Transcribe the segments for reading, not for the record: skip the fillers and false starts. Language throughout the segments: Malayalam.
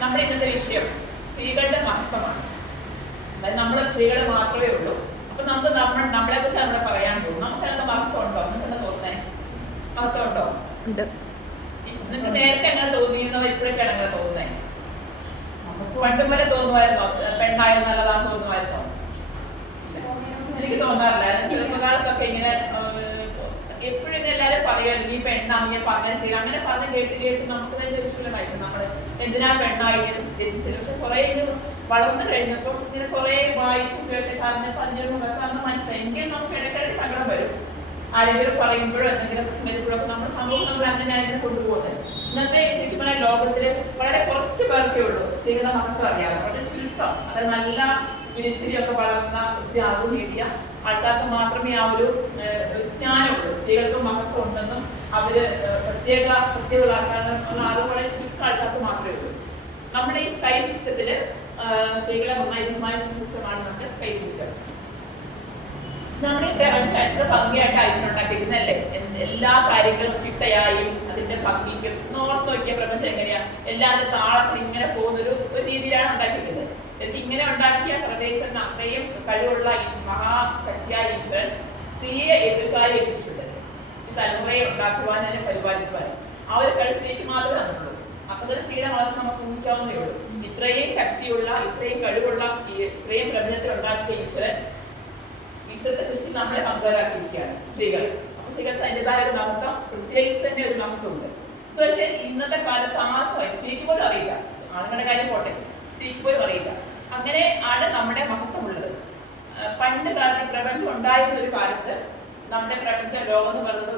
നമ്മുടെ ഇന്നത്തെ വിഷയം സ്ത്രീകളുടെ മഹത്വമാണ്. അതായത് നമ്മൾ സ്ത്രീകൾ മാത്രമേ ഉള്ളൂ. അപ്പൊ നമുക്ക് നമ്മളെ കുറിച്ച് അവിടെ പറയാൻ പോകും. നമുക്ക് അതിന്റെ മഹത്വം ഉണ്ടോ? നിങ്ങൾക്ക് എന്താ തോന്നുന്നേ? മഹത്വം ഉണ്ടോ? നിങ്ങൾക്ക് നേരത്തെ അങ്ങനെ തോന്നിയിരുന്നോ? ഇപ്പോഴൊക്കെയാണ് അങ്ങനെ തോന്നുന്നേ? പണ്ടും വരെ തോന്നുമായിരുന്നോ പെണ്ണായാലും നല്ലതാന്ന് തോന്നുമായിരുന്നോ? എനിക്ക് തോന്നാറില്ല. ചെറുപ്പകാലത്തൊക്കെ ഇങ്ങനെ എപ്പോഴും എല്ലാവരും പറയുമായിരുന്നു നീ പെണ്ണാ, നീ പറഞ്ഞ സ്ത്രീ, അങ്ങനെ പറഞ്ഞ് കേട്ട് നമുക്ക് തന്നെ വിഷയമായിരുന്നു നമ്മൾ എന്തിനാ പെണ്ണായാലും ജനിച്ചത്. പക്ഷെ കുറെ വളർന്നു കഴിഞ്ഞപ്പോൾ ഇങ്ങനെ കുറെ വായിച്ചു കേട്ട് പറഞ്ഞൊക്കെ മനസ്സിലായി. എങ്കിലും നമുക്ക് ഇടയ്ക്കിടയ്ക്ക് സങ്കടം വരും. ആരെങ്കിലും പറയുമ്പോഴോ എന്തെങ്കിലും പ്രശ്നം വരുമ്പോഴൊക്കെ നമ്മുടെ സമൂഹം നമ്മൾ അങ്ങനെയാണ് ഇങ്ങനെ കൊണ്ടുപോകുന്നത്. ഇന്നത്തെ ശരിക്കും പറഞ്ഞാൽ ലോകത്തില് വളരെ കുറച്ച് പേർക്കേ ഉള്ളൂ സ്ത്രീകളുടെ മഹത്വം അറിയാം. വളരെ ചുരുക്കം. അത് നല്ല സ്പിരിച്വലി ഒക്കെ വളർന്ന ഒത്തിരി അറിവ് നേടിയ ആൾക്കാർക്ക് മാത്രമേ ആ ഒരു ജ്ഞാനമുള്ളൂ. സ്ത്രീകൾക്ക് മഹത്വം ഉണ്ടെന്നും അവര് പ്രത്യേക ആൾക്കാരെന്നുള്ള അറിവ് വളരെ ചുരുക്കം ആൾക്കാർക്ക് മാത്രമേ ഉള്ളൂ. നമ്മുടെ ഈ സ്കൈ സിസ്റ്റത്തില് സ്ത്രീകളെ ബഹുമാനിക്കുന്ന സിസ്റ്റമാണ് നമ്മുടെ സ്കൈ സിസ്റ്റം. നമ്മുടെ ഈ പ്രപഞ്ചം എത്ര ഭംഗിയായിട്ട് അയച്ചിട്ടുണ്ടാക്കിയിരുന്നല്ലേ? എല്ലാ കാര്യങ്ങളും ചിട്ടയായും അതിന്റെ ഭംഗിക്കും നോർത്ത് നോക്കിയ പ്രപഞ്ചം എങ്ങനെയാ എല്ലാവരും താളത്തിൽ ഇങ്ങനെ പോകുന്നൊരു രീതിയിലാണ് ഉണ്ടാക്കിയിട്ടുള്ളത്. എനിക്ക് ഇങ്ങനെ ഉണ്ടാക്കിയ സർവേശ്വരൻ അത്രയും കഴിവുള്ള മഹാശക്തിയായ ഈശ്വരൻ സ്ത്രീയെ എതിർക്കാതെ ഏൽപ്പിച്ചിട്ടുണ്ട്. ഈ തലമുറയെ ഉണ്ടാക്കുവാൻ അതിനെ പരിപാലിക്കുവാനും ആ ഒരു കഴിവ് സ്ത്രീക്ക് മാത്രമേ തന്നിട്ടുള്ളൂ. അപ്പൊ തന്നെ സ്ത്രീയുടെ വളർന്ന് നമുക്ക് ഊഹിക്കാവുന്നേ ഉള്ളൂ. ഇത്രയും ശക്തിയുള്ള, ഇത്രയും കഴിവുള്ള, ഇത്രയും പ്രപഞ്ചത്തിൽ ഉണ്ടാക്കിയ ഈശ്വരന്റെ സൃഷ്ടി നമ്മളെ പങ്കാളിയാക്കിയിരിക്കുകയാണ് സ്ത്രീകൾ. അപ്പൊ സ്ത്രീകൾക്ക് അതിൻ്റെതായ ഒരു മഹത്വം, പ്രത്യേകിച്ച് തന്നെ ഒരു മഹത്വമുണ്ട്. പക്ഷേ ഇന്നത്തെ കാലത്ത് ആർക്കും സ്ത്രീക്ക് പോലും അറിയില്ല. ആണുങ്ങളുടെ കാര്യം പോട്ടെ, സ്ത്രീക്ക് പോലും അറിയില്ല. അങ്ങനെ ആണ് നമ്മുടെ മഹത്വമുള്ളത്. പണ്ട് കാലത്ത് പ്രപഞ്ചം ഉണ്ടായിരുന്ന ഒരു കാലത്ത് നമ്മുടെ പ്രപഞ്ച ലോകം എന്ന് പറയുന്നത്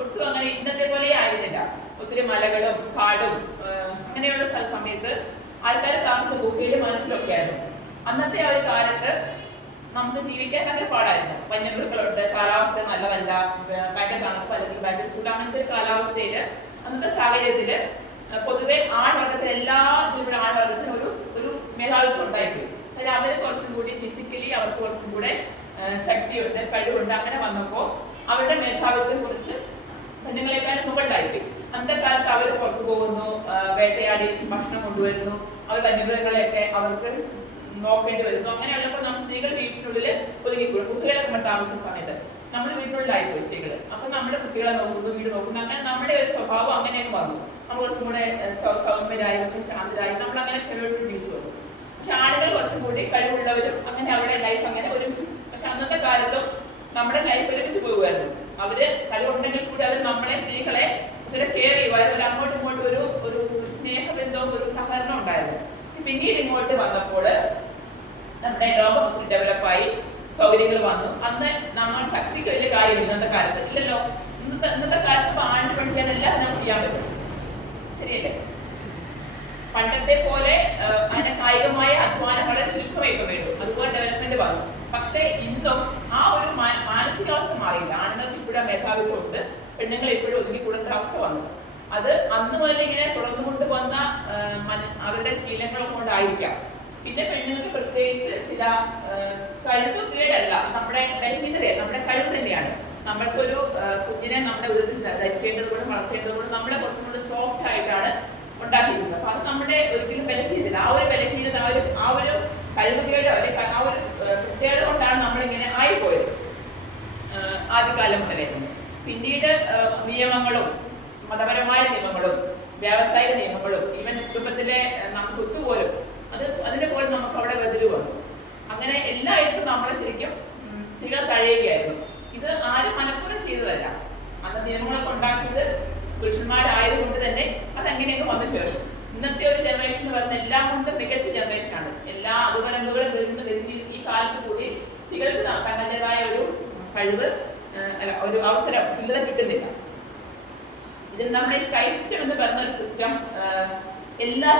ഒട്ടും അങ്ങനെ ഇന്നത്തെ പോലെ ആയിരുന്നില്ല. ഒത്തിരി മലകളും കാടും അങ്ങനെയുള്ള സമയത്ത് ആൾക്കാർ താമസിച്ച ഗുഹയിലും വനത്തിലൊക്കെ ആയിരുന്നു. അന്നത്തെ ആ ഒരു കാലത്ത് നമുക്ക് ജീവിക്കാൻ ഭയങ്കര പാടായിരുന്നു. വന്യമൃഗങ്ങളുണ്ട്, കാലാവസ്ഥ നല്ലതല്ല, ഭയങ്കര തണുപ്പ് അല്ലെങ്കിൽ ഭയങ്കര ചൂട്, അങ്ങനത്തെ ഒരു കാലാവസ്ഥയില് അന്നത്തെ സാഹചര്യത്തില് പൊതുവെ ആൺവർഗത്തിന് എല്ലാ ഇതിലും ആൺവർഗത്തിനും ഒരു മേധാവിത്വം ഉണ്ടായിപ്പോയി. അതായത് അവര് കുറച്ചും കൂടി ഫിസിക്കലി അവർക്ക് കുറച്ചും കൂടെ ശക്തിയുണ്ട്, കഴിവുണ്ട്. അങ്ങനെ വന്നപ്പോൾ അവരുടെ മേധാവിത്വം കുറിച്ച് പെണ്ണുങ്ങളെക്കാളും മുകളിലായിപ്പോയി. അന്നത്തെ കാലത്ത് അവർ പുറത്തു പോകുന്നു, വേട്ടയാടി ഭക്ഷണം കൊണ്ടുവരുന്നു, അവർ വന്യമൃഗങ്ങളെയൊക്കെ അവർക്ക് നോക്കേണ്ടി വരുന്നു. അങ്ങനെയുള്ളപ്പോൾ നമ്മൾ സ്ത്രീകൾ വീട്ടിനുള്ളിൽ ഒതുങ്ങിക്കൂടും. കുട്ടികളെ നമ്മൾ താമസിച്ച സമയത്ത് നമ്മൾ വീട്ടിനുള്ളിലായിപ്പോയി സ്ത്രീകൾ. അപ്പൊ നമ്മുടെ കുട്ടികളെ നോക്കുന്നു, വീട് നോക്കുന്നു. അങ്ങനെ നമ്മുടെ ഒരു സ്വഭാവം അങ്ങനെയൊക്കെ വന്നു. നമ്മൾ കുറച്ചും കൂടെ സൗമ്യരായി, കുറച്ച് ശാന്തരായി, നമ്മൾ അങ്ങനെ ക്ഷമയോട് ജീവിച്ചു വന്നു. പക്ഷെ ആളുകൾ കുറച്ചും കൂടി കഴിവുള്ളവരും അങ്ങനെ അവരുടെ ലൈഫ് അങ്ങനെ ഒരുമിച്ച്. പക്ഷെ അന്നത്തെ കാലത്തും നമ്മുടെ ലൈഫ് ഒരുമിച്ച് പോകുമായിരുന്നു. അവര് കഴിവുണ്ടെങ്കിൽ കൂടി അവർ നമ്മളെ സ്ത്രീകളെ ഇച്ചിരി കെയർ ചെയ്യുമായിരുന്നു. അവർ അങ്ങോട്ടും ഇങ്ങോട്ടും ഒരു സ്നേഹബന്ധവും ഒരു സഹകരണം ഉണ്ടായിരുന്നു. പിന്നീട് ഇങ്ങോട്ട് വന്നപ്പോൾ നമ്മുടെ ലോകം ഒത്തിരി ഡെവലപ്പായി, സൗകര്യങ്ങൾ വന്നു. അന്ന് നമ്മൾ ശക്തിക്ക് വലിയ കാര്യം ഇന്നത്തെ കാലത്ത് ഇല്ലല്ലോ. ഇന്നത്തെ കാലത്ത് ആണ്ട് പഠിച്ചാൽ എല്ലാം നമുക്ക് ചെയ്യാൻ പറ്റും. ശരിയല്ലേ? പണ്ടത്തെ പോലെ അതിന് കായികമായ അധ്വാനം വളരെ ചുരുക്കമായി വേണ്ടു. അതുപോലെ ഡെവലപ്മെന്റ് വന്നു. പക്ഷെ ഇന്നും ആ ഒരു മാനസികാവസ്ഥ മാറിയില്ല. ആണുങ്ങൾക്ക് ഇപ്പോഴും മേധാവിത്വം ഉണ്ട്, പെണ്ണുങ്ങൾ ഇപ്പോഴും ഒതുങ്ങിക്കൂടേണ്ട അവസ്ഥ വന്നു. അത് അന്ന് മുതൽ ഇങ്ങനെ തുറന്നുകൊണ്ട് വന്ന അവരുടെ ശീലങ്ങളും കൊണ്ടായിരിക്കാം. പിന്നെ പെണ്ണുങ്ങൾക്ക് പ്രത്യേകിച്ച് ചില കഴിവ് കേടല്ല, നമ്മുടെ ബലഹീനതയല്ല, നമ്മുടെ കഴിവ് തന്നെയാണ്. നമ്മൾക്കൊരു കുഞ്ഞിനെ നമ്മുടെ ഉദരത്തിൽ ധരിക്കേണ്ടതുകൊണ്ട് വളർത്തേണ്ടതുകൊണ്ട് നമ്മളെ കുറച്ചും കൂടെ സോഫ്റ്റ് ആയിട്ടാണ് ഉണ്ടാക്കിയിരുന്നത്. അപ്പൊ അത് നമ്മുടെ ഒരിക്കലും ബലഹീനത, ആ ഒരു ബലഹീനത, ആ ഒരു കഴിവുകേടോ അല്ലെങ്കിൽ ആ ഒരു പ്രത്യേകത കൊണ്ടാണ് നമ്മളിങ്ങനെ ആയിപ്പോയത് ആദ്യകാലം മുതലേ. പിന്നീട് നിയമങ്ങളും, മതപരമായ നിയമങ്ങളും വ്യാവസായിക നിയമങ്ങളും ഈവൻ കുടുംബത്തിലെ സ്വത്ത് പോലും അതിനെ പോലും നമുക്ക് അവിടെ ബദല് വന്നു. അങ്ങനെ എല്ലായിടത്തും നമ്മളെ ശരിക്കും സ്ത്രീകൾ തഴയുകയായിരുന്നു. ഇത് ആരും മനഃപൂർവ്വം ചെയ്തതല്ല. അന്ന് നിയമങ്ങളൊക്കെ ഉണ്ടാക്കിയത് പുരുഷന്മാരായതുകൊണ്ട് തന്നെ അതെങ്ങനെയൊക്കെ വന്നു ചേർന്നു. ഇന്നത്തെ ഒരു ജനറേഷൻ എന്ന് പറയുന്നത് എല്ലാം കൊണ്ടും മികച്ച ജനറേഷനാണ്. എല്ലാ അതുപരമ്പുകളും വരുന്ന ഈ കാലത്ത് കൂടി സ്ത്രീകൾക്ക് തങ്ങളുടേതായ ഒരു കഴിവ്, ഒരു അവസരം, തുല്യത കിട്ടുന്നില്ല. ഇതിൽ നമ്മുടെ സ്കൈ സിസ്റ്റം എന്ന് പറയുന്ന ഒരു സിസ്റ്റം എല്ലാം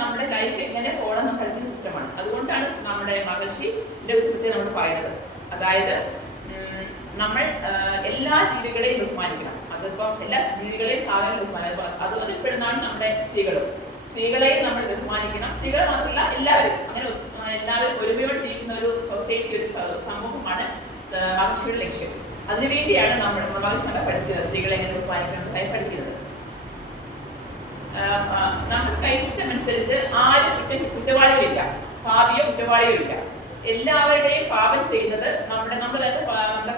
നമ്മുടെ ലൈഫ് എങ്ങനെ പോകണം എന്ന് പഠിക്കുന്ന സിസ്റ്റമാണ്. അതുകൊണ്ടാണ് നമ്മുടെ മഹർഷി സിസ്റ്റത്തെ നമ്മൾ പറയുന്നത്. അതായത് നമ്മൾ എല്ലാ ജീവികളെയും ബഹുമാനിക്കണം. അതിപ്പം എല്ലാ ജീവികളെയും സാധനം ബഹുമാനിക്കണം. അതിൽപ്പെടുന്നതാണ് നമ്മുടെ സ്ത്രീകളെയും നമ്മൾ ബഹുമാനിക്കണം. സ്ത്രീകളെ മാത്രമല്ല എല്ലാവരും, അങ്ങനെ എല്ലാവരും ഒരുമയോട് ജീവിക്കുന്ന ഒരു സൊസൈറ്റി, ഒരു സമൂഹമാണ് മഹർഷിയുടെ ലക്ഷ്യം. അതിനുവേണ്ടിയാണ് നമ്മൾ മഹർഷി പഠിക്കുന്നത്, സ്ത്രീകളെ എങ്ങനെ ബഹുമാനിക്കണം പഠിക്കുന്നത്. നമ്മുടെ സ്കൈ സിസ്റ്റം അനുസരിച്ച് പാപിയോ കുറ്റവാളിയോ ഇല്ല. എല്ലാവരുടെയും പാപം ചെയ്യുന്നത് നമ്മുടെ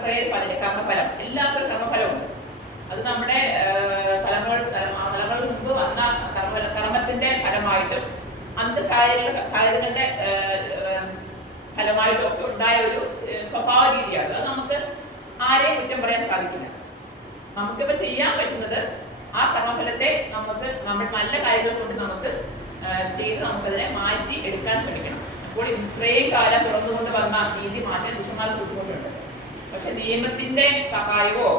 പേര് പറഞ്ഞ കർമ്മഫലം, എല്ലാവർക്കും കർമ്മഫലമുണ്ട്. അത് നമ്മുടെ തലമുറകൾ മുമ്പ് വന്ന കർമ്മത്തിന്റെ ഫലമായിട്ടും സാഹചര്യങ്ങളുടെ ഫലമായിട്ടും ഒക്കെ ഉണ്ടായ ഒരു സ്വഭാവ രീതിയാണ്. അത് നമുക്ക് ആരെയും കുറ്റം പറയാൻ സാധിക്കില്ല. നമുക്കിപ്പോൾ ചെയ്യാൻ പറ്റുന്നത് ആ കർമ്മഫലത്തെ നമ്മൾ നല്ല കാര്യങ്ങൾ കൊണ്ട് നമുക്ക് ചെയ്ത് നമുക്കതിനെ മാറ്റി എടുക്കാൻ ശ്രമിക്കണം. അപ്പോൾ ഇത്രയും കാലം തുറന്നുകൊണ്ട് വന്ന നീതി മാറ്റാൻ പുരുഷന്മാർക്ക് ബുദ്ധിമുട്ടുണ്ട്. പക്ഷെ നിയമത്തിന്റെ സഹായമോ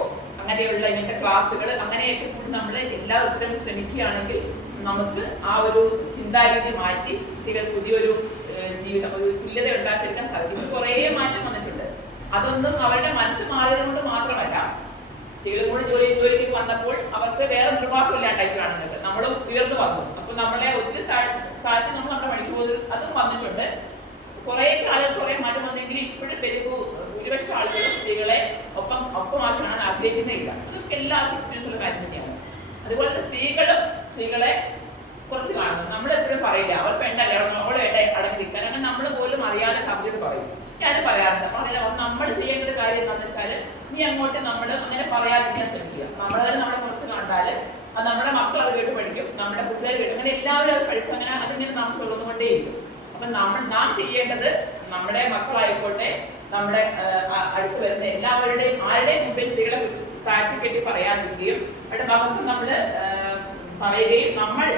അങ്ങനെയുള്ള ഇങ്ങനത്തെ ക്ലാസ്സുകൾ അങ്ങനെയൊക്കെ കൂടി നമ്മൾ എല്ലാവരും ശ്രമിക്കുകയാണെങ്കിൽ നമുക്ക് ആ ഒരു ചിന്താരീതി മാറ്റി സ്ത്രീകൾ പുതിയൊരു ജീവിതം, ഒരു തുല്യത ഉണ്ടാക്കിയെടുക്കാൻ സാധിക്കും. കുറേ മാറ്റം വന്നിട്ടുണ്ട്. അതൊന്നും അവരുടെ മനസ്സ് മാറിയത് കൊണ്ട് മാത്രമല്ല, സ്ത്രീകളും കൂടി ജോലിക്ക് വന്നപ്പോൾ അവർക്ക് വേറെ നിർവാഹമില്ലാണ്ടായിട്ടാണ് നമ്മളും ഉയർന്നു വന്നു. അപ്പൊ നമ്മളെ ഒത്തിരി താഴ്ത്തി നമ്മൾ നമ്മുടെ പണിക്ക് പോകുന്നത് അതും വന്നിട്ടുണ്ട്. കുറെ കാലം കുറെ മാറ്റം വന്നെങ്കിൽ ഇപ്പോഴും ഭൂരിപക്ഷം ആളുകളും സ്ത്രീകളെ ഒപ്പമാക്കാനാണ് ആഗ്രഹിക്കുന്നില്ല. അതൊക്കെ എല്ലാവർക്കും എക്സ്പീരിയൻസ് ഉള്ള കാര്യം തന്നെയാണ്. അതുപോലെ തന്നെ സ്ത്രീകളെ കുറച്ച് കാണുന്നു. നമ്മളെപ്പോഴും പറയില്ല അവൾ പെണ്ണല്ലേ, അവൾ അടങ്ങി നിൽക്കാൻ, അങ്ങനെ നമ്മൾ പോലും അറിയാതെ കമ്പനിയോട് പറയും. ഞാനും പറയാറുണ്ട്. നമ്മൾ ചെയ്യേണ്ട ഒരു കാര്യം എന്താണെന്ന് വെച്ചാൽ നീ അങ്ങോട്ട് നമ്മൾ അങ്ങനെ പറയാതിരിക്കാൻ ശ്രമിക്കുക. നമ്മളെ കുറച്ച് കണ്ടാല് അത് നമ്മുടെ മക്കൾ അത് കേട്ട് പഠിക്കും, നമ്മുടെ കൂട്ടുകാർ കേട്ട്, അങ്ങനെ എല്ലാവരും അത് പഠിച്ചു അങ്ങനെ അതിങ്ങനെ നാം തുറന്നുകൊണ്ടേയിരിക്കും. അപ്പൊ നാം ചെയ്യേണ്ടത് നമ്മുടെ മക്കളായിക്കോട്ടെ, നമ്മുടെ അടുത്ത് വരുന്ന എല്ലാവരുടെയും ആരുടെയും മുമ്പിൽ സ്ത്രീകളെ താഴ്ത്തിക്കെട്ടി പറയാതിരിക്കുകയും അവരുടെ മഹത്വം നമ്മൾ പറയുകയും നമ്മുടെ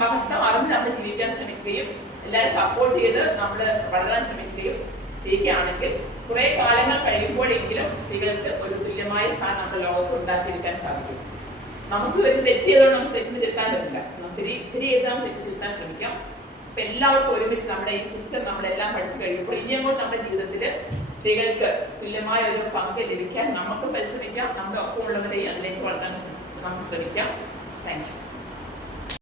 മഹത്വം അറിഞ്ഞ് നമ്മൾ ജീവിക്കാൻ ശ്രമിക്കുകയും എല്ലാവരും സപ്പോർട്ട് ചെയ്ത് നമ്മൾ വളരാൻ ശ്രമിക്കുകയും ചെയ്യുകയാണെങ്കിൽ കുറെ കാലങ്ങൾ കഴിയുമ്പോഴെങ്കിലും സ്ത്രീകൾക്ക് ഒരു തുല്യമായ സ്ഥാനം നമ്മുടെ ലോകത്ത് ഉണ്ടാക്കിയെടുക്കാൻ സാധിക്കും. നമുക്ക് ഒരു തെറ്റ് ചെയ്തോണ്ട് നമുക്ക് തെറ്റിന് തിരുത്താൻ പറ്റില്ല. ശരി എഴുതാൻ തെറ്റ് തിരുത്താൻ ശ്രമിക്കാം. അപ്പൊ എല്ലാവർക്കും ഒരുമിച്ച് നമ്മുടെ ഈ സിസ്റ്റം നമ്മളെല്ലാം പഠിച്ചു കഴിയുമ്പോൾ ഇനി അങ്ങോട്ട് നമ്മുടെ ജീവിതത്തിൽ സ്ത്രീകൾക്ക് തുല്യമായ ഒരു പങ്ക് ലഭിക്കാൻ നമുക്ക് പരിശ്രമിക്കാം. നമ്മുടെ ഒപ്പം ഉള്ളവരെയും അതിലേക്ക് വളർത്താൻ നമുക്ക് ശ്രമിക്കാം. Thank you.